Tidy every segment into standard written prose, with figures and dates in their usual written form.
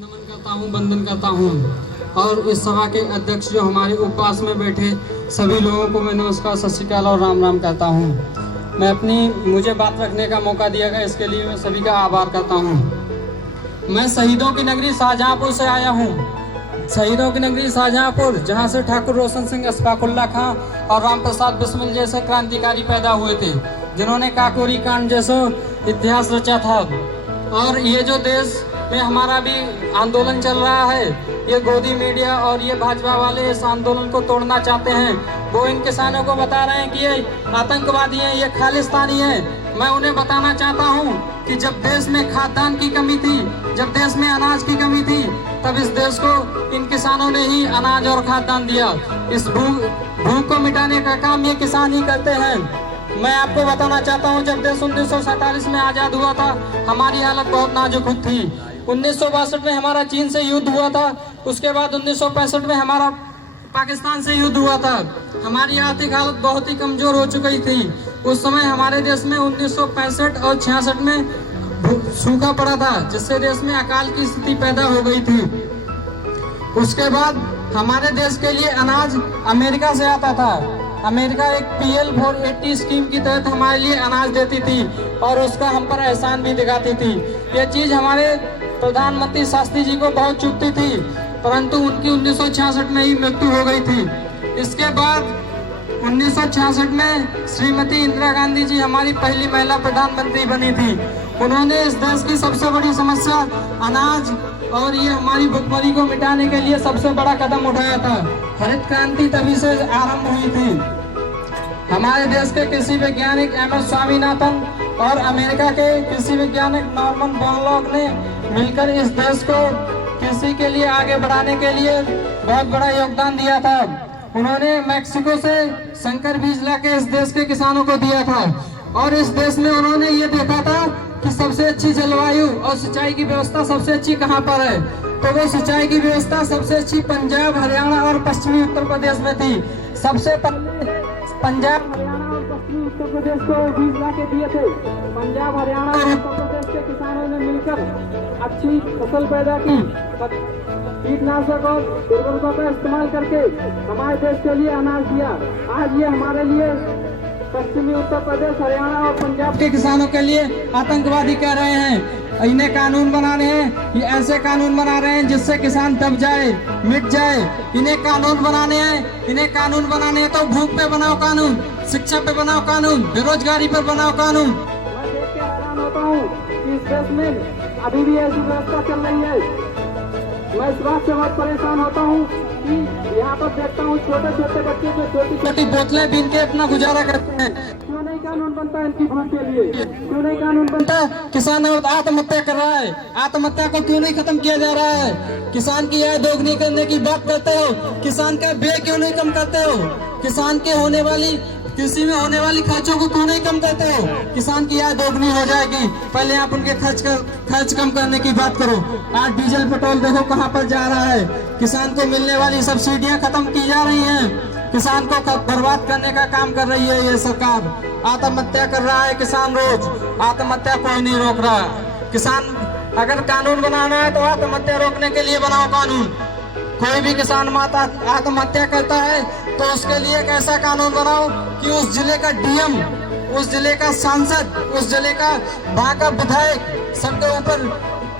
नमन करता हूँ, वंदन करता हूँ। और इस सभा के अध्यक्ष जो हमारे उपवास में बैठे सभी लोगों को मैं नमस्कार, सत श्री अकाल और राम राम कहता हूँ। मुझे बात रखने का मौका दिया गया, इसके लिए मैं सभी का आभार करता हूँ। मैं शहीदों की नगरी शाहजहाँपुर से आया हूँ। शहीदों की नगरी शाहजहाँपुर, जहाँ से ठाकुर रोशन सिंह, अशफाकुल्ला खां और राम प्रसाद बिस्मिल जैसे क्रांतिकारी पैदा हुए थे, जिन्होंने काकोरी कांड जैसा इतिहास रचा था। और ये जो देश में हमारा भी आंदोलन चल रहा है, ये गोदी मीडिया और ये भाजपा वाले इस आंदोलन को तोड़ना चाहते हैं। वो इन किसानों को बता रहे हैं कि ये आतंकवादी हैं, ये खालिस्तानी हैं। मैं उन्हें बताना चाहता हूँ कि जब देश में खाद्यान्न की कमी थी, जब देश में अनाज की कमी थी, तब इस देश को इन किसानों ने ही अनाज और खाद्यान्न दिया। इस भूख को मिटाने का काम ये किसान ही करते हैं। मैं आपको बताना चाहता हूँ, जब देश 1947 में आज़ाद हुआ था, हमारी हालत बहुत नाजुक थी। 1962 में हमारा चीन से युद्ध हुआ था, उसके बाद 1965 में हमारा पाकिस्तान से युद्ध हुआ था। हमारी आर्थिक हालत बहुत ही कमजोर हो चुकी थी। उस समय हमारे देश में 1965 और 66 में सूखा पड़ा था, जिससे देश में अकाल की स्थिति पैदा हो गई थी। उसके बाद हमारे देश के लिए अनाज अमेरिका से आता था। अमेरिका एक PL 480 स्कीम की तहत हमारे लिए अनाज देती थी और उसका हम पर एहसान भी दिखाती थी। ये चीज़ हमारे प्रधानमंत्री शास्त्री जी को बहुत चुभती थी, परंतु उनकी 1966 में ही मृत्यु हो गई थी। इसके बाद 1966 में श्रीमती इंदिरा गांधी जी हमारी पहली महिला प्रधानमंत्री बनी थी। उन्होंने इस देश की सबसे बड़ी समस्या अनाज और ये हमारी भुखमरी को मिटाने के लिए सबसे बड़ा कदम उठाया था। हरित क्रांति तभी से आरंभ हुई थी। हमारे देश के कृषि वैज्ञानिक MS स्वामीनाथन और अमेरिका के कृषि वैज्ञानिक नॉर्मन बोरलॉग ने मिलकर इस देश को कृषि के लिए आगे बढ़ाने के लिए बहुत बड़ा योगदान दिया था। उन्होंने मैक्सिको से संकर बीज लाके इस देश के किसानों को दिया था और इस देश में उन्होंने ये देखा था कि सबसे अच्छी जलवायु और सिंचाई की व्यवस्था सबसे अच्छी कहाँ पर है, तो वो सिंचाई की व्यवस्था सबसे अच्छी पंजाब, हरियाणा और पश्चिमी उत्तर प्रदेश में थी। सबसे पहले पंजाब, हरियाणा और पश्चिमी उत्तर प्रदेश को बीज लाके दिए थे। पंजाब, हरियाणा और उत्तर प्रदेश के किसानों ने मिलकर अच्छी फसल पैदा की। कीटनाशक और उर्वरकों का इस्तेमाल करके हमारे देश के लिए अनाज दिया। आज ये हमारे लिए पश्चिमी उत्तर प्रदेश, हरियाणा और पंजाब के किसानों के लिए आतंकवादी कह रहे हैं। इन्हें कानून बनाने हैं, ये ऐसे कानून बना रहे हैं जिससे किसान दब जाए, मिट जाए। इन्हें कानून बनाने हैं, इन्हें कानून बनाने हैं तो भूख पे बनाओ कानून, शिक्षा पे बनाओ कानून, बेरोजगारी पर बनाओ कानून। मैं देख के हैरान होता हूँ कि इस देश में अभी भी ऐसी व्यवस्था चल रही है। मैं इस बात से बहुत परेशान होता हूँ कि यहाँ पर देखता हूँ छोटे छोटे बच्चे जो छोटी छोटी बोतलें बीन के अपना गुजारा करते हैं। क्यों नहीं कानून बनता है इनकी भूख के लिए? क्यों नहीं कानून बनता? किसान आत्महत्या कर रहा है, आत्महत्या को क्यों नहीं खत्म किया जा रहा है? किसान की आय दोगुनी करने की बात करते हो, किसान का व्यय क्यों नहीं कम करते हो? किसान के होने वाली कृषि में होने वाली खर्चों को क्यों नहीं कम करते हो? किसान की आय दोगुनी हो जाएगी, पहले आप उनके खर्च कम करने की बात करो। आज डीजल पेट्रोल देखो कहां पर जा रहा है। किसान को मिलने वाली सब्सिडियां खत्म की जा रही हैं, किसान को बर्बाद करने का काम कर रही है ये सरकार। आत्महत्या कर रहा है किसान रोज, आत्महत्या कोई नहीं रोक रहा। किसान अगर कानून बनाना है तो आत्महत्या रोकने के लिए बनाओ कानून। कोई भी किसान माता आत्महत्या करता है तो उसके लिए एक ऐसा कानून बनाओ कि उस जिले का DM, उस जिले का सांसद, उस जिले का वहाँ का विधायक, सबके ऊपर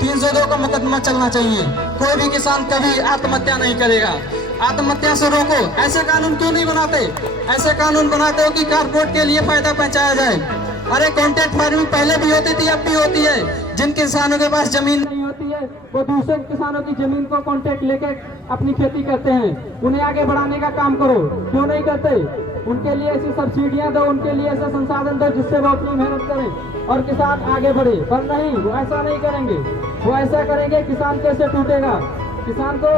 302 का मुकदमा चलना चाहिए। कोई भी किसान कभी आत्महत्या नहीं करेगा। आत्महत्या से रोको। ऐसे कानून क्यों नहीं बनाते? ऐसे कानून बनाते हो कि कारपोरेट के लिए फायदा पहुंचाया जाए। अरे कॉन्ट्रैक्ट फार्मिंग पहले भी होती थी, अब भी होती है। जिन किसानों के पास जमीन नहीं होती है वो दूसरे किसानों की जमीन को कॉन्ट्रैक्ट लेके अपनी खेती करते हैं। उन्हें आगे बढ़ाने का काम करो, क्यों नहीं करते? उनके लिए ऐसी सब्सिडियां दो, उनके लिए ऐसे संसाधन दो जिससे वो अपनी मेहनत करें और किसान आगे बढ़े। पर नहीं, वो ऐसा नहीं करेंगे। वो ऐसा करेंगे, किसान कैसे टूटेगा, किसान को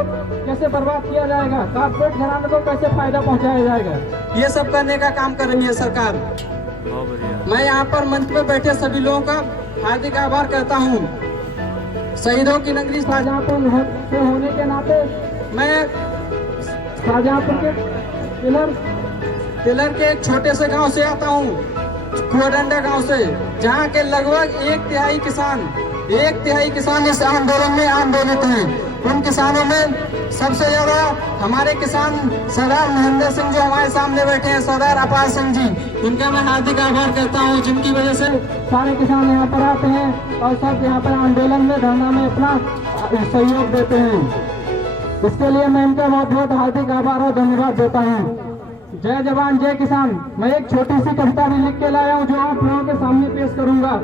कैसे बर्बाद किया जाएगा, कारपोरेट घराने को कैसे फायदा पहुंचाया जाएगा, ये सब करने का काम कर रही है सरकार। मैं यहाँ पर मंच पर बैठे सभी लोगों का हार्दिक आभार करता हूँ। शहीदों की नगरी शाहजहाँपुर से होने के नाते मैं शाहजहाँपुर के तिलर के एक छोटे से गांव से आता हूँ, कुआडंडा गांव से, जहाँ के लगभग 1/3 किसान 1/3 किसान इस आंदोलन में आंदोलित हैं। उन किसानों में सबसे ज्यादा हमारे किसान सरदार महेंद्र सिंह जो हमारे सामने बैठे हैं, सरदार अपार सिंह जी, इनका मैं हार्दिक आभार करता हूं, जिनकी वजह से सारे किसान यहाँ पर आते हैं और सब यहाँ पर आंदोलन में धरना में अपना सहयोग देते हैं। इसके लिए मैं इनका बहुत बहुत हार्दिक आभार और धन्यवाद देता हूँ। जय जवान जय किसान। मैं एक छोटी सी कविता भी लिख के लाया हूँ जो आप लोगों के सामने पेश करूंगा।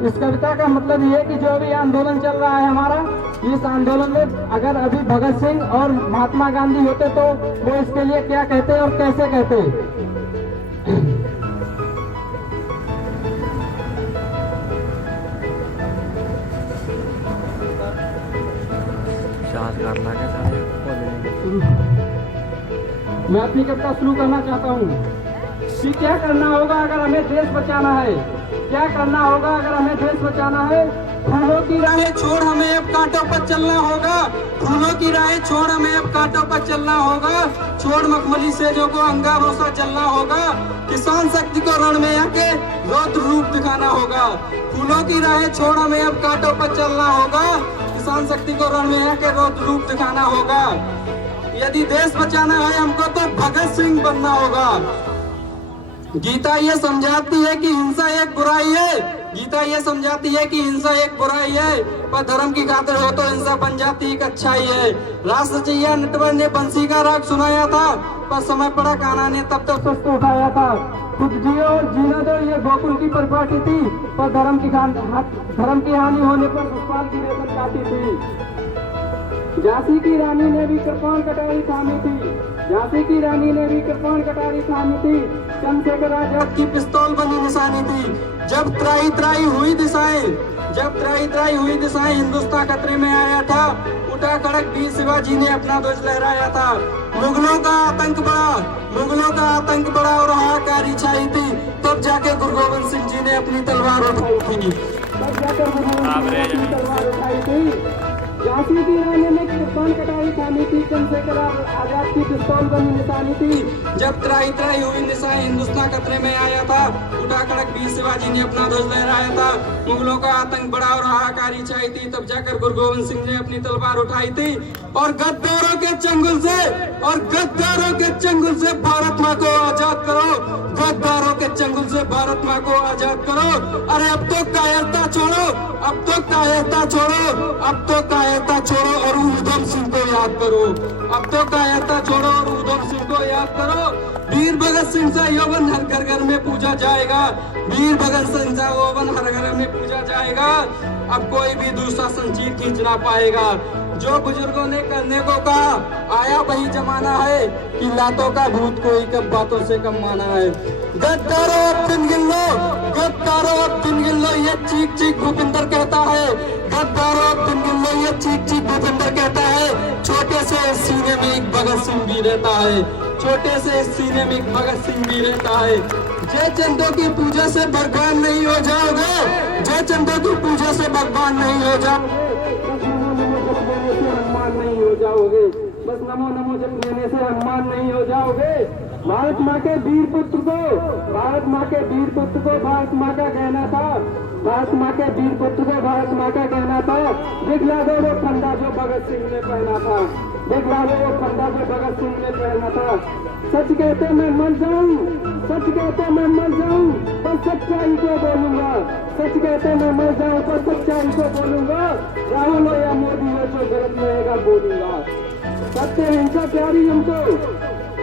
इस कविता का मतलब ये कि जो भी आंदोलन चल रहा है हमारा, इस आंदोलन में अगर अभी भगत सिंह और महात्मा गांधी होते तो वो इसके लिए क्या कहते और कैसे कहते। मैं अपनी कविता शुरू करना चाहता हूँ कि क्या करना होगा अगर हमें देश बचाना है, क्या करना होगा अगर हमें देश बचाना है। फूलों की राहें छोड़ हमें अब कांटों पर चलना होगा, फूलों की राहें छोड़ हमें अब कांटों पर चलना होगा, छोड़ मखमली सेजों को अंगारों सा जलना होगा, किसान शक्ति को रण में आके रौद्र रूप दिखाना होगा। फूलों की राहें छोड़ हमें अब कांटों पर चलना होगा, किसान शक्ति को रण में आके रौद्र रूप दिखाना होगा। यदि देश बचाना है हमको तो भगत सिंह बनना होगा। गीता ये समझाती है कि हिंसा एक बुराई है, गीता ये समझाती है कि हिंसा एक बुराई है, पर धर्म की खातिर हो तो हिंसा बन जाती एक अच्छाई है। राष्ट्रचैया नटवर ने बंसी का राग सुनाया था, पर समय पड़ा कान्हा ने तब तक शस्त्र उठाया था। खुद जियो और जीना दो ये गोकुल की परिपाटी थी, पर धर्म की हानि होने पर गोपाल की रेतन काटी थी। झांसी की रानी ने भी कृपाण कटारी थामी थी, झांसी की रानी ने भी कृपाण कटारी थामी थी, चंद्रशेखर आजाद की पिस्तौल बनी निशानी थी। जब त्राही त्राही हुई दिशाएं हिंदुस्तान खतरे में आया था, उठा कड़क वीर शिवाजी ने अपना ध्वज लहराया था। मुगलों का आतंक बड़ा और हाहाकारी छाई थी, तब जाके गुरु गोविंद सिंह जी ने अपनी तलवार उठाई थी। झांसी की रानी ने कृपाण कटारी थामी थी, चंद्रशेखर आजाद की पिस्तौल बनी निशानी थी। जब त्राही त्राही हुई निशाएं हिंदुस्तान खतरे में आया था, उठा कड़क वीर शिवाजी ने अपना ध्वज लहराया था। मुगलों का आतंक बड़ा और हाहाकारी छाई थी, तब जाकर गुरु गोविंद सिंह ने अपनी तलवार उठाई थी। और गद्दारों के चंगुल से भारत माँ को आजाद करो, गद्दारों के चंगुल से भारत माँ को आजाद करो। अरे अब तो कायरता छोड़ो, अब तो कायरता छोड़ो और उधम सिंह को याद करो, अब तो कायरता छोड़ो और उधम सिंह को याद करो। वीर भगत सिंह का यौवन हर घर घर में पूजा जाएगा, वीर भगत सिंह का यौवन हर घर में पूजा जाएगा। अब कोई भी दूसरा संचीर खींच ना पाएगा। जो बुजुर्गों ने करने को कहा, आया वही जमाना है कि लातों का भूत कोई कब बातों से कम माना है। गद्दारों अब दिन गिन लो, ये चीख चीख भूपिंदर कहता है। गद्दारों अब दिन गिन लो, ये चीख चीख भूपिंदर कहता है। छोटे से सीने में एक भगत सिंह भी रहता है, छोटे से सीने में एक भगत सिंह भी रहता है। जय चंदों की पूजा से भगवान नहीं हो जाओगे, जय चंदों की पूजा से भगवान नहीं हो जाओगे, हनुमान नहीं हो जाओगे, बस नमो नमो जप लेने से हनुमान नहीं हो जाओगे। भारत माँ के वीर पुत्र को, भारत माँ के वीर पुत्र को भारत माँ का कहना था, भारत माँ के वीर पुत्र को भारत माँ का कहना था। दिखला दो वो फंदा जो भगत सिंह ने पहना था, दिखला दो वो फंदा जो भगत सिंह ने पहना था। सच कहते मैं मर जाऊं, सच कहते मैं मर जाऊं, पर सच्चाई को बोलूंगा, सच कहते मैं मर जाऊं पर सच्चाई को बोलूंगा। राहुल हो या मोदी हो जो गलत रहेगा बोलूंगा। सत्य हिंसा प्यारी हमको,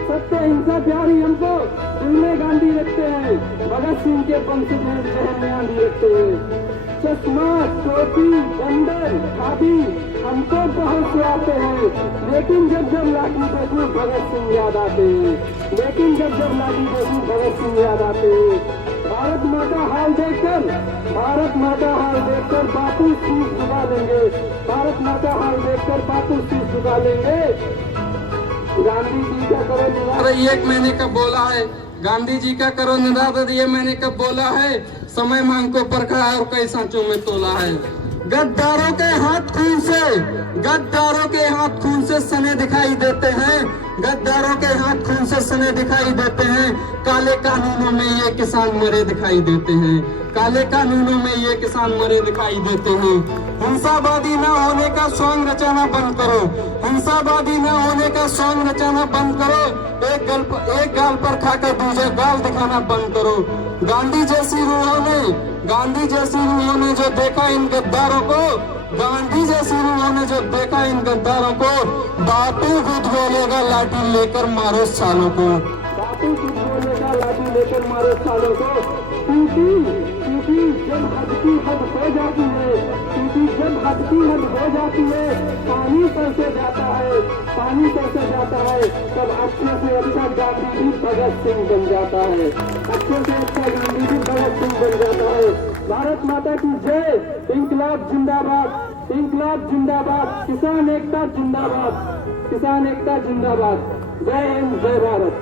सत्य हिंसा प्यारी हमको, दिल में गांधी रखते हैं, भगत सिंह के पंथ में जहन में आंधी रखते हैं। चश्मा टोपी बंदर खादी हमको बहुत से आते हैं, लेकिन जब जब लाठी देखूं भगत सिंह याद आते हैं, लेकिन जब जब लाठी देखूं भगत सिंह याद आते हैं। भारत माँ का हाल देखकर, भारत माँ का हाल देखकर बापू शीश झुका लेंगे, भारत माँ का हाल देखकर बापू शीश झुका लेंगे। गांधी जी का करो निरादर ये मैंने कब बोला है, गांधी जी का करो निरादर ये मैंने कब बोला है। समय मांग को परखा है और कई सांचों में तोला है। गद्दारों के हाथ खून से, गद्दारों के हाथ खून से सने दिखाई देते हैं, गद्दारों के हाथ खून से सने दिखाई देते हैं। काले कानूनों में ये किसान मरे दिखाई देते हैं, काले कानूनों में ये किसान मरे दिखाई देते हैं। हिंसावादी न होने का सॉन्ग रचाना बंद करो, हिंसावादी न होने का सॉन्ग रचाना बंद करो। एक गाल पर खाकर दूसरे गाल दिखाना बंद करो। गांधी जैसी रूहों ने जो देखा इन गद्दारों को, गांधी जैसी रूहों ने जो देखा इन गद्दारों को, बापू खुद बोलेगा लाठी लेकर मारो सालों को, बापू खुद बोलेगा लाठी लेकर मारो सालों को। क्योंकि जब हद की हद हो जाती है, क्योंकि जब हद की हद हो जाती है, पानी कैसे जाता है, पानी कैसे जाता है, तब अच्छे से अच्छा गांधी भी भगत सिंह बन जाता है, अच्छे से अच्छा गांधी भी भगत सिंह बन जाता है। भारत माता की जय, इंकलाब जिंदाबाद, इंकलाब जिंदाबाद, किसान एकता जिंदाबाद, किसान एकता जिंदाबाद। जय हिंद, जय भारत।